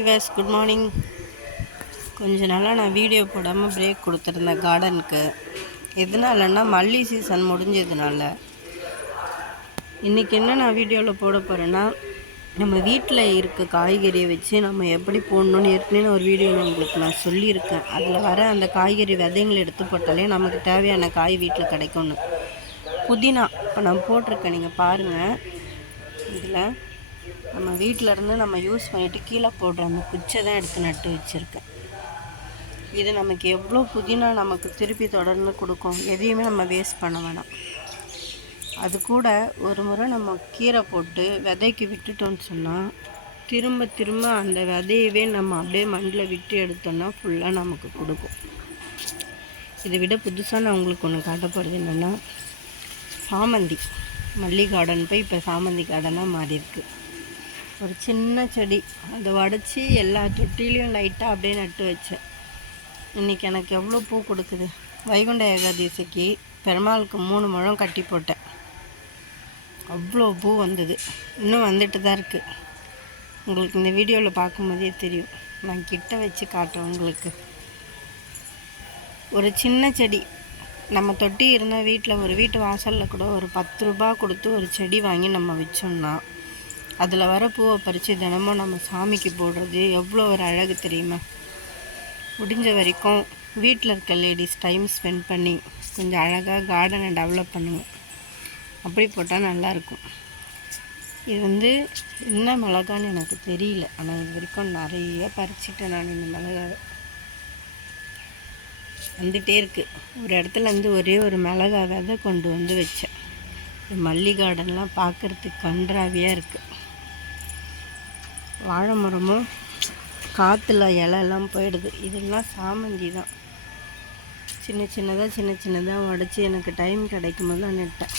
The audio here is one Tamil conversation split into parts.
விவாஸ் குட் மார்னிங். கொஞ்ச நாளாக நான் வீடியோ போடாமல் பிரேக் கொடுத்துருந்தேன் கார்டனுக்கு. எதனாலன்னா மல்லி சீசன் முடிஞ்சதுனால. இன்றைக்கி என்ன நான் வீடியோவில் போட போகிறேன்னா, நம்ம வீட்டில் இருக்க காய்கறியை வச்சு நம்ம எப்படி போடணுன்னு ஏற்கனவே ஒரு வீடியோவில் உங்களுக்கு நான் சொல்லியிருக்கேன். அதில் வர அந்த காய்கறி விதைங்களை எடுத்து போட்டாலே நமக்கு தேவையான காய் வீட்டில் கிடைக்கும்னு. புதினா இப்போ நான் போட்டிருக்கேன், நீங்கள் பாருங்கள். இதில் நம்ம வீட்டிலருந்து நம்ம யூஸ் பண்ணிவிட்டு கீழே போடுற அந்த குச்சை தான் எடுத்து நட்டு வச்சுருக்கேன். இது நமக்கு எவ்வளோ புதினா நமக்கு திருப்பி தொடர்ந்து கொடுக்கும். எதையுமே நம்ம வேஸ்ட் பண்ண வேணாம். அது கூட ஒரு முறை நம்ம கீரை போட்டு விதைக்கு விட்டுட்டோன்னு சொன்னால் திரும்ப திரும்ப அந்த விதையவே நம்ம அப்படியே மண்ணில் விட்டு எடுத்தோன்னா ஃபுல்லாக நமக்கு கொடுக்கும். இதை விட புதுசாக நான் உங்களுக்கு ஒன்று காட்ட போகிறது என்னென்னா, சாமந்தி. மல்லி கார்டன் போய் இப்போ சாமந்தி கார்டனாக மாறி இருக்குது. ஒரு சின்ன செடி அதை உடச்சி எல்லா தொட்டிலையும் லைட்டாக அப்படியே நட்டு வச்சேன். இன்றைக்கி எனக்கு எவ்வளோ பூ கொடுக்குது. வைகுண்ட ஏகாதசிக்கு பெருமாளுக்கு 3 முழம் கட்டி போட்டேன். அவ்வளோ பூ வந்தது. இன்னும் வந்துட்டு தான் இருக்குது. உங்களுக்கு இந்த வீடியோவில் பார்க்கும்போதே தெரியும். நான் கிட்ட வச்சு காட்டுறேன் உங்களுக்கு. ஒரு சின்ன செடி நம்ம தொட்டி இருந்தால் வீட்டில் ஒரு வீட்டு வாசலில் கூட ஒரு 10 ரூபா கொடுத்து ஒரு செடி வாங்கி நம்ம வச்சோம்னா அதில் வர பூவை பறித்து தினமும் நம்ம சாமிக்கு போடுறது எவ்வளோ ஒரு அழகு தெரியுமா. முடிஞ்ச வரைக்கும் வீட்டில் இருக்க லேடிஸ் டைம் ஸ்பெண்ட் பண்ணி கொஞ்சம் அழகாக கார்டனை டெவலப் பண்ணுவோம். அப்படி போட்டால் நல்லாயிருக்கும். இது என்ன மிளகான்னு எனக்கு தெரியல, ஆனால் இது வரைக்கும் நிறைய பறிச்சிட்டேன் நான். இந்த மிளகாவை வந்துகிட்டே இருக்குது. ஒரு இடத்துலேருந்து ஒரே ஒரு மிளகா விதை கொண்டு வந்து வச்சேன். மல்லி கார்டன்லாம் பார்க்குறதுக்கு கன்றாவியாக இருக்குது. வாழை மரமும் காற்றுல இலையெல்லாம் போயிடுது. இதெல்லாம் சாமந்தி தான். சின்ன சின்னதாக உடச்சி எனக்கு டைம் கிடைக்கும் போது தான் நட்டேன்.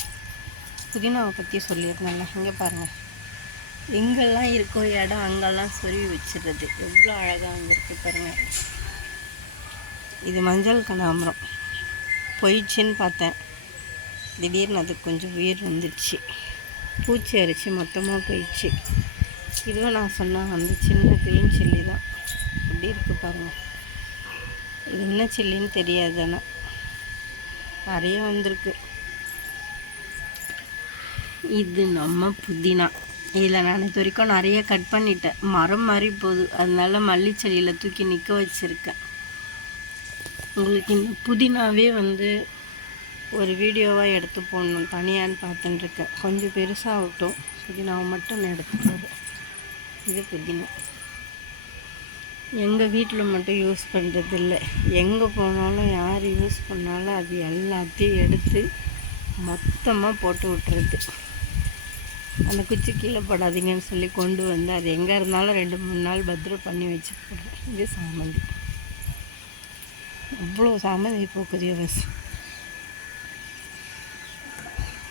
புதினாவை பற்றி சொல்லியிருந்தேன்ல, இங்கே பாருங்கள். எங்கெல்லாம் இருக்கோ இடம் அங்கெல்லாம் சொருவி வச்சிடுறது. எவ்வளோ அழகாக வந்துருக்கு பாருங்கள். இது மஞ்சள் கனகாம்பரம் போயிடுச்சின்னு பார்த்தேன். திடீர்னு அதுக்கு கொஞ்சம் உயிர் வந்துடுச்சு. பூச்சி அரிச்சு மொத்தமாக போயிடுச்சு. இதுவும் நான் சொன்னேன் அந்த சின்ன க்ரீன் சில்லி தான். அப்படி இருக்குது பாருங்கள். இது என்ன சில்லின்னு தெரியாது, ஆனால் நிறைய வந்திருக்கு. இது நம்ம புதினா. இதில் நான் இது வரைக்கும் நிறைய கட் பண்ணிட்டேன். மரம் மாதிரி போகுது, அதனால மல்லிச்செடியில் தூக்கி நிற்க வச்சுருக்கேன். உங்களுக்கு இந்த புதினாவே ஒரு வீடியோவாக எடுத்து போடணும் தனியான்னு பார்த்துட்டுருக்கேன். கொஞ்சம் பெருசாகட்டும். புதினாவை மட்டும் நான் எடுத்து போடுறேன். இது புதினா எங்கள் வீட்டில் மட்டும் யூஸ் பண்ணுறது இல்லை. எங்கே போனாலும் யார் யூஸ் பண்ணாலும் அது எல்லாத்தையும் எடுத்து மொத்தமாக போட்டு விட்டுறது. அந்த குச்சி கீழே போடாதீங்கன்னு சொல்லி கொண்டு வந்து அது எங்கே இருந்தாலும் 2-3 நாள் பத்திரம் பண்ணி வச்சு போடுறேன். இது சாமந்தி. அவ்வளோ சாமந்தி பூக்குது பஸ்.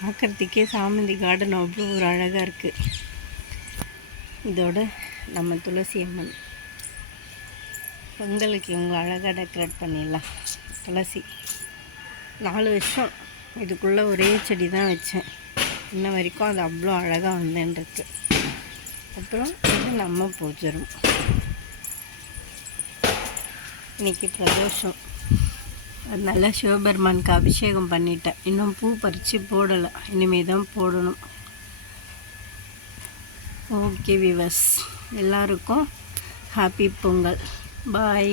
பார்க்குறதுக்கே சாமந்தி கார்டன் அவ்வளோ ஒரு அழகாக இருக்குது. இதோட நம்ம துளசி அம்மன் பொங்கலுக்கு இவங்க அழகாக டெக்கரேட் பண்ணிடலாம். துளசி 4 வருஷம் இதுக்குள்ளே ஒரே செடி தான் வச்சேன். இன்ன வரைக்கும் அது அவ்வளோ அழகாக வந்துருக்கு. அப்புறம் இது நம்ம பூஜரும். இன்றைக்கி பிரதோஷம், அதனால சிவபெருமானுக்கு அபிஷேகம் பண்ணிட்டேன். இன்னும் பூ பறித்து போடலை, இனிமேல் தான் போடணும். ஓகே விவர்ஸ், எல்லாருக்கும் ஹாப்பி பொங்கல். பாய்.